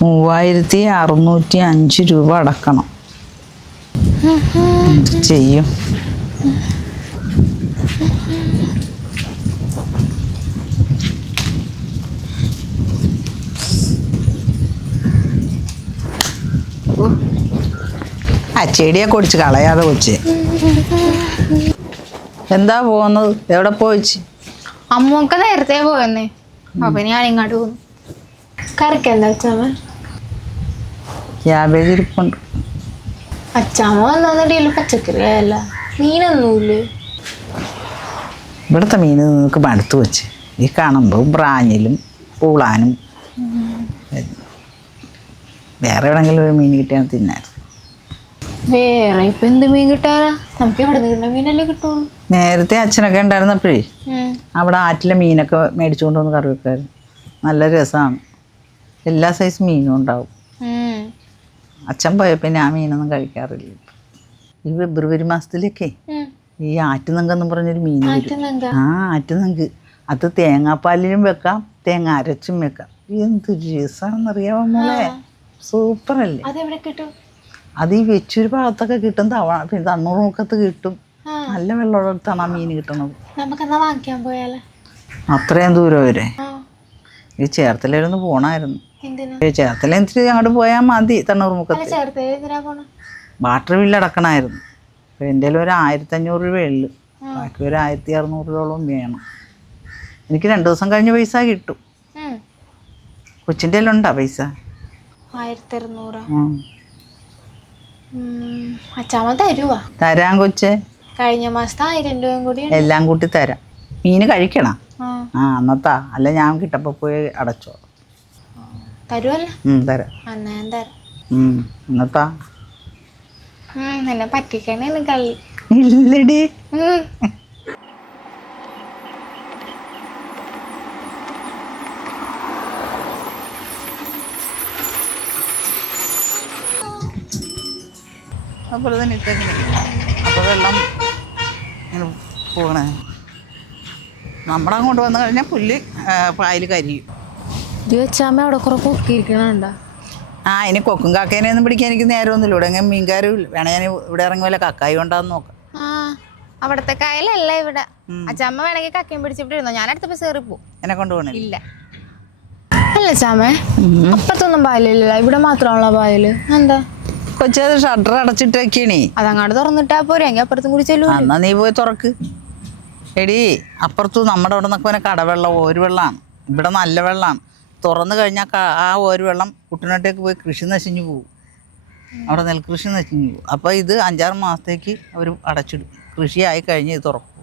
3605 രൂപ അടക്കണം. എന്ത് ചെയ്യും? ആ ചെടിയെ കൊടിച്ച് കളയാതെ കൊച്ച്. എന്താ പോകുന്നത്? എവിടെ പോയിച്ച്? അമ്മൊക്കെ നേരത്തെ പോയെന്നേ. അപ്പൊ ഞാൻ ഇങ്ങോട്ട് പോകുന്നു. കറിക്ക് എന്താ അച്ചാമ്മ? ക്യാബേജ് ഇരിപ്പുണ്ട്. അച്ചാമ്മ വന്നിട്ടില്ല, പച്ചക്കറി അല്ല മീനൊന്നുമില്ലേ? ഇവിടുത്തെ മീൻ നിങ്ങൾക്ക് മടുത്ത് വെച്ച്. ഈ കാണുമ്പോൾ ബ്രാഞ്ഞിലും പൂളാനും വേറെ എവിടെയെങ്കിലും ഒരു മീൻ കിട്ടിയാൽ തിന്നായിരുന്നു. വേറെ ഇപ്പൊ എന്ത് മീൻ കിട്ടാനാ? നമുക്ക് എവിടെ നിന്ന് മീനല്ലേ കിട്ടുള്ളൂ. നേരത്തെ അച്ഛനൊക്കെ ഉണ്ടായിരുന്നപ്പോഴേ അവിടെ ആറ്റിലെ മീനൊക്കെ മേടിച്ചുകൊണ്ട് വന്ന് കറി വെക്കായിരുന്നു. നല്ല രസമാണ്. എല്ലാ സൈസ് മീനും ഉണ്ടാവും. അച്ഛൻ പോയപ്പോൾ ഞാൻ മീനൊന്നും കഴിക്കാറില്ല. ഈ ഫെബ്രുവരി മാസത്തിലൊക്കെ ഈ ആറ്റുനങ്കെന്ന് പറഞ്ഞൊരു മീൻ വരും. ആറ്റുനങ്ക്. അത് തേങ്ങാപ്പാലിലും വെക്കാം, തേങ്ങ അരച്ചും വെക്കാം. എന്ത് രസമാണെന്നറിയാമോ മോളെ? സൂപ്പറല്ലേ? അത് ഈ വെച്ചൊരു ഭാഗത്തൊക്കെ കിട്ടും. പിന്നെ തണ്ണൂറുമുക്കത്ത് കിട്ടും. നല്ല വെള്ളമുള്ളടത്താണ് ആ മീൻ കിട്ടണത്. വാങ്ങിക്കാൻ പോയാലോ? അത്രയും ദൂരം വരെ ഈ ചേർത്തലയിലൊന്ന് പോണായിരുന്നു. ചേർത്തല എന്തിട്ട് അങ്ങോട്ട് പോയാൽ മതി. തണ്ണൂറുമുക്കത്ത് വാട്ടർ ബില്ല് അടക്കണമായിരുന്നു. അപ്പോൾ എൻ്റെ ഒരു 1500 രൂപയുള്ളു. ബാക്കി ഒരു 1600 രൂപയോളം വേണം. എനിക്ക് 2 ദിവസം കഴിഞ്ഞ് പൈസ കിട്ടും. കൊച്ചിൻ്റെ ഉണ്ടോ പൈസ? 1600. അച്ചാമ്മ തരുവാ? തരാൻ കൊച്ചേ. കഴിഞ്ഞ മാസത്തെ 1000 രൂപയും കൂടി എല്ലാം കൂട്ടി തരാം. മീന് കഴിക്കണം. അന്നത്താ അല്ല ഞാൻ കിട്ടപ്പോൾ പോയി അടച്ചോ. തരുവല്ലോ? തരാം. ഞാൻ തരാം. എന്നത്താ എന്നെ പറ്റിക്കണേ കളി ഇല്ലടി. അപ്പോൾ തന്നെ ഇട്ടേക്കണേ. അപ്പോൾ വെള്ളം ഇങ്ങനെ പോകണേ. നമ്മളങ്ങോട്ട് വന്നു കഴിഞ്ഞാൽ പുല്ല് പായൽ കരിയും. അച്ചാമ്മ അവിടെ കുറെ പൊക്കിയിരിക്കണുണ്ടോ? ഇനി കൊക്കും കാക്കേനെ ഒന്നും പിടിക്കാൻ എനിക്ക് നേരമൊന്നുമില്ല. ഇവിടെ എങ്ങനെ മീൻകാരും വേണേ ഞാൻ ഇവിടെ ഇറങ്ങുമല്ലോ. കക്കായി കൊണ്ടാന്ന് നോക്കാം. അവിടത്തെ കായലല്ല ഇവിടെ. അച്ചാമ്മ വേണമെങ്കിൽ കക്കയും പിടിച്ചിട്ടിരുന്നോ? ഞാൻ അടുത്ത ബസ് കയറി പോകും. എന്നെ കൊണ്ടുപോകണേ? ഇല്ല. അല്ല ചാമേ, അപ്പത്തൊന്നും പായലില്ല, ഇവിടെ മാത്രമുള്ള പായല്. എന്താ കൊച്ചത് ഷട്ടർ അടച്ചിട്ടേക്കണേ. അതങ്ങാട് തുറന്നിട്ടാ പോരെ? എങ്കിൽ അപ്പുറത്തും കൂടി ചെല്ലൂ. എന്നാ നീ പോയി തുറക്ക്. എടി അപ്പുറത്തു നമ്മുടെ അവിടെ നിന്നൊക്കെ പിന്നെ കടവെള്ളം ഓര് വെള്ളമാണ്. ഇവിടെ നല്ല വെള്ളമാണ്. തുറന്നു കഴിഞ്ഞാൽ ആ ഓര് വെള്ളം കുട്ടനാട്ടേക്ക് പോയി കൃഷി നശിഞ്ഞു പോകും. അവിടെ നെൽകൃഷി നശിഞ്ഞു പോകും. അപ്പോൾ ഇത് 5-6 മാസത്തേക്ക് അവർ അടച്ചിടും. കൃഷിയായി കഴിഞ്ഞ് ഇത് തുറക്കും.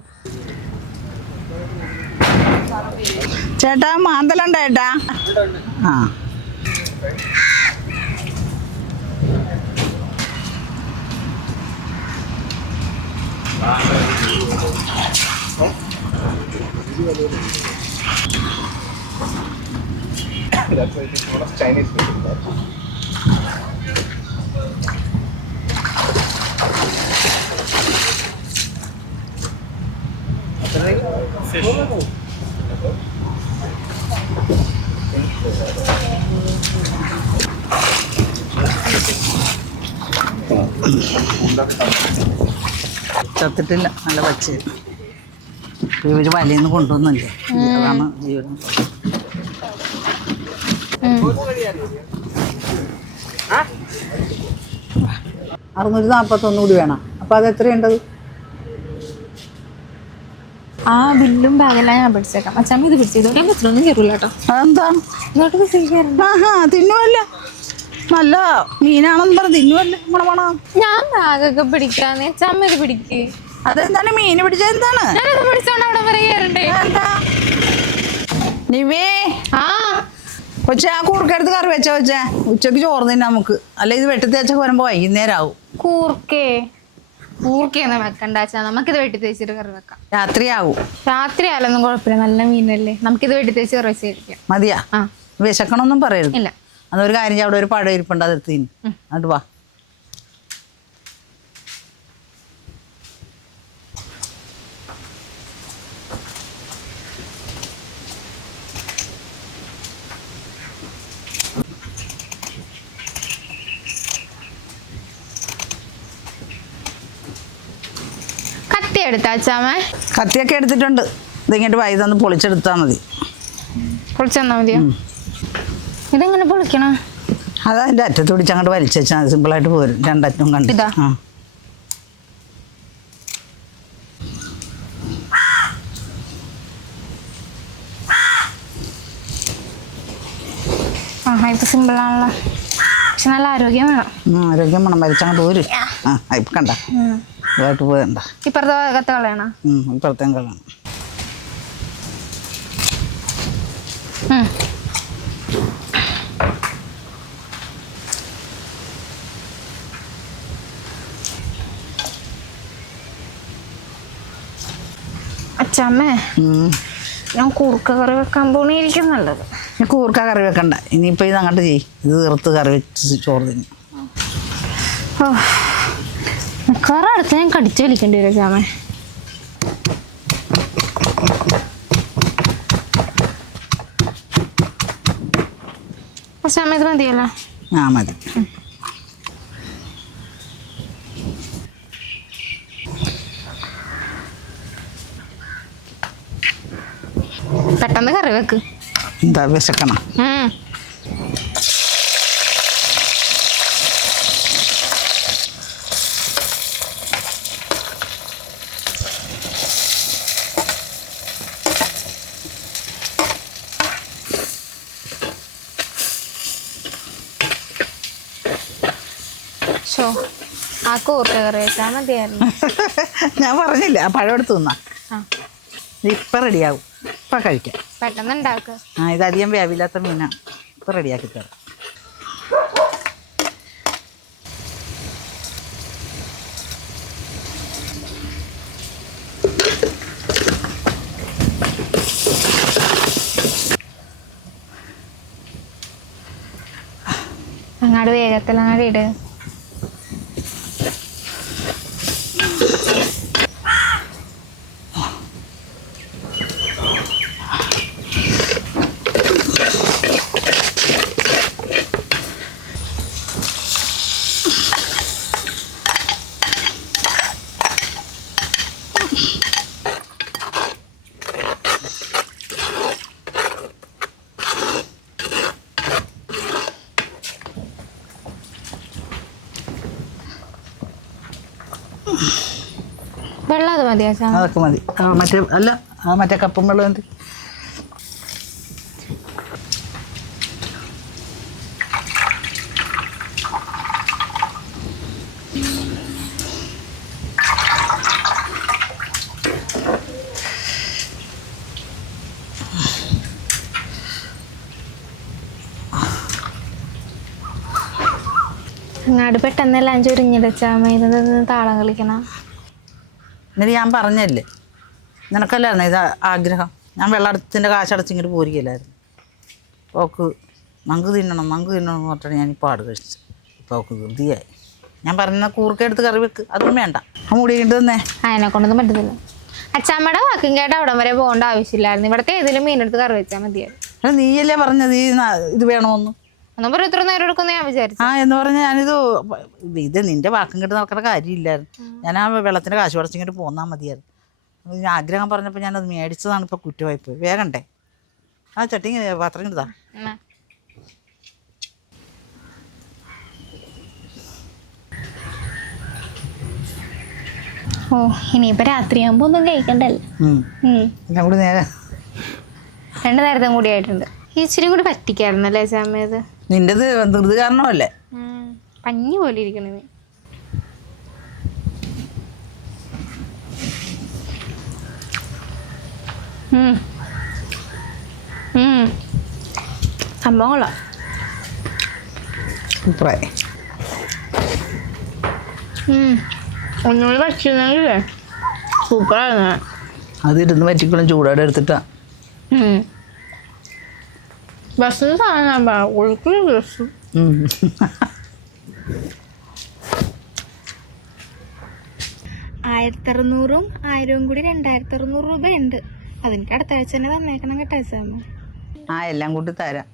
ചേട്ടാ മാന്തലുണ്ടോ ചേട്ടാ? That's why it is known as Chinese meeting. Fish. ചത്തിട്ടില്ല, നല്ല പച്ച. ഇവര് വലയിൽ നിന്ന് കൊണ്ടുവന്നല്ലേ, അതാണ് ജീവൻ. 641 കൂടി വേണം. അപ്പൊ അത് എത്രയുണ്ടത്? ആ ബില്ലും ബാഗെല്ലാം ഞാൻ പിടിച്ചേക്കാം. അച്ഛമ്മ ഇത് പിടിച്ചോട്ടെ, ബസ്സിലൊന്നും കയറൂല കേട്ടോ. അതെന്താണ്? തിന്നുവല്ല, നല്ല മീനാണെന്ന് പറഞ്ഞ് തിന്നുവല്ലേ. ഞാൻ ബാഗൊക്കെ പിടിക്കാന്ന്. അച്ഛമ്മ ഇത് പിടിക്ക്. അതെന്താണ് മീൻ പിടിച്ചത്? എന്താണ് പിടിച്ചോണ്ട് അവിടെ പറയണ്ടേ? നിവേ കൊച്ചെ ആ കൂർക്കെടുത്ത് കറി വെച്ചാ വെച്ചേ. ഉച്ചക്ക് ചോറ് തന്നെ നമുക്ക്. അല്ല ഇത് വെട്ടി തേച്ചൊക്കെ വരുമ്പോ വൈകുന്നേരം ആവും. കൂർക്കൊന്നും വെക്കണ്ട അച്ഛാ, നമുക്കിത് വെട്ടി തേച്ചിട്ട് കറി വെക്കാം. രാത്രിയാവും. രാത്രി ആയാലൊന്നും കുഴപ്പമില്ല, നല്ല മീനല്ലേ. നമുക്കിത് വെട്ടി തേച്ച് കറി വെച്ച് കഴിക്കാം. മതിയാ? വിശക്കണമൊന്നും പറയരുത്. ഇല്ല. അതൊരു കാര്യം, അവിടെ ഒരു പഴം ഇരിപ്പുണ്ട്, അത് എടുത്തിന്. അങ്ങോട്ട് വാ. എടുത്താ അച്ചാമ്മേ? കത്തിയൊക്കെ എടുത്തിട്ടുണ്ട്. ഇതിങ്ങോട്ട് വൈകുന്നേരം പൊളിച്ചെടുത്താൽ മതി. പൊളിച്ചെന്നാ മതിയോ? ഇതെങ്ങനെ പൊളിക്കണം? അതതിൻ്റെ അറ്റത്ത് പിടിച്ച് അങ്ങോട്ട് വലിച്ചു വെച്ചാൽ സിമ്പിളായിട്ട് പോരും. രണ്ടറ്റും കണ്ട്. ഇതാ? ഇപ്പൊ സിമ്പിളാണല്ലോ. പക്ഷെ നല്ല ആരോഗ്യം വേണം. ആരോഗ്യം വേണം. വലിച്ചങ്ങോട്ട് പോരും. ഇപ്പം കണ്ട ഇതായിട്ട് പോയണ്ട. ഇപ്പുറത്തെ കത്ത് കളയണോ? ഇപ്പുറത്തേം കളയണം. അച്ചാമ്മേ, ഞാൻ കൂർക്ക കറി വെക്കാൻ പോണിരിക്കും നല്ലത്. കൂർക്ക കറി വെക്കണ്ട. ഇനിയിപ്പോൾ ഇത് അങ്ങോട്ട് ചെയ്യ്. ഇത് തീർത്ത് കറി വെച്ച് ചോറ് തിന്നു. മിക്കവാറും അടുത്ത് ഞാൻ കടിച്ചു വലിക്കേണ്ടി വരും അച്ചാമ്മേ. അച്ചാമ്മ ഇത് മതിയല്ലോ? മതി. പെട്ടെന്ന് കറി വെക്ക്. എന്താ വിശക്കണം? ആ കൂർക്ക കറി വെച്ചാൽ മതിയായിരുന്നു. ഞാൻ പറഞ്ഞില്ല, ആ പഴം എടുത്ത് തിന്നാ. ഇപ്പം റെഡിയാവും. ഇപ്പം കഴിക്കാം. പെട്ടെന്ന് ഉണ്ടാക്കുക. ഇതധികം വേവില്ലാത്ത മീനാണ്. ഇപ്പം റെഡിയാക്കി തരാം. അങ്ങാട് വേഗത്തിൽ അങ്ങാട് ഇട്. വെള്ളം അത് മതിയാ? അതൊക്കെ മതി. മറ്റേ കപ്പും വെള്ളം എന്ത്? അങ്ങാട് പെട്ടെന്നെല്ലാം ചുരുങ്ങിടച്ചാൽ ഇത് താളം കളിക്കണം. എന്നിട്ട് ഞാൻ പറഞ്ഞല്ലേ, നിനക്കല്ലായിരുന്നു ഇത് ആഗ്രഹം. ഞാൻ വെള്ളത്തിൻ്റെ കാശടച്ചിങ്ങോട്ട് പോരുകയില്ലായിരുന്നു. ഓക്ക് മങ്ക് തിന്നണം എന്ന് പറഞ്ഞിട്ടാണ് ഞാൻ ഈ പാട് കഴിച്ചത്. ഇപ്പോൾ ഓക്ക് ധൃതിയായി. ഞാൻ പറഞ്ഞ കൂർക്ക എടുത്ത് കറി വെക്ക്. അതൊന്നും വേണ്ട. ആ മുടിയിട്ട് തന്നെ. അതിനെ കൊണ്ടൊന്നും പറ്റത്തില്ല. അച്ചാമ്മയുടെ വാക്കും കേട്ട് അവിടം വരെ പോകേണ്ട ആവശ്യമില്ലായിരുന്നു. ഇവിടുത്തെ ഏതെങ്കിലും മീനെടുത്ത് കറി വെച്ചാൽ മതിയായിരുന്നു. നീയല്ലേ പറഞ്ഞത് ഇത് വേണമെന്ന്? ഒന്നും പറയും ഇത്ര നേരം എടുക്കുമെന്ന് ഞാൻ വിചാരിച്ചു. എന്ന് പറഞ്ഞാൽ ഇത് നിന്റെ വാക്കും കേട്ട് നടക്കുന്ന കാര്യമില്ലായിരുന്നു. ഞാൻ ആ വെള്ളത്തിൻ്റെ കാശ് പടച്ചിങ്ങോട്ട് പോന്നാൽ മതിയായിരുന്നു. ഞാൻ ആഗ്രഹം പറഞ്ഞപ്പോൾ ഞാനത് മേടിച്ചതാണ്. ഇപ്പോൾ കുറ്റമായിപ്പോയി. വേഗണ്ടേ? ആ ചട്ടി പാത്രം കിട്ടാ. ഓ, ഇനിയിപ്പോൾ രാത്രിയാകുമ്പോൾ ഒന്നും കഴിക്കണ്ടല്ലോ. കൂടി നേരെ 2 നേരത്തും കൂടി ആയിട്ടുണ്ട്. ഇച്ചിരി കൂടി പറ്റിക്കായിരുന്നല്ലേ ചാമ്മയത്? നിൻ്റെത് ധൃതി കാരണമല്ലേ? പഞ്ഞി പോലെ ഇരിക്കണേ. സംഭവം കൊള്ളാം. സൂപ്പറായി. ഒന്നുകൂടി പറ്റിയിരുന്നെങ്കിലേ സൂപ്പറായിരുന്നു. അതിരുന്ന് പറ്റിക്കോളും. ചൂടോടെ എടുത്തിട്ടാ ബസ്സിന് സാധനം ഒഴുക്കുള്ള ബസ്. 1600-ഉം 1000-ഉം കൂടി 2600 രൂപ ഉണ്ട്. അതെനിക്ക് അടുത്ത ആഴ്ച തന്നെ തന്നേക്കണം കേട്ടോ. എല്ലാം കൂട്ടി തരാം.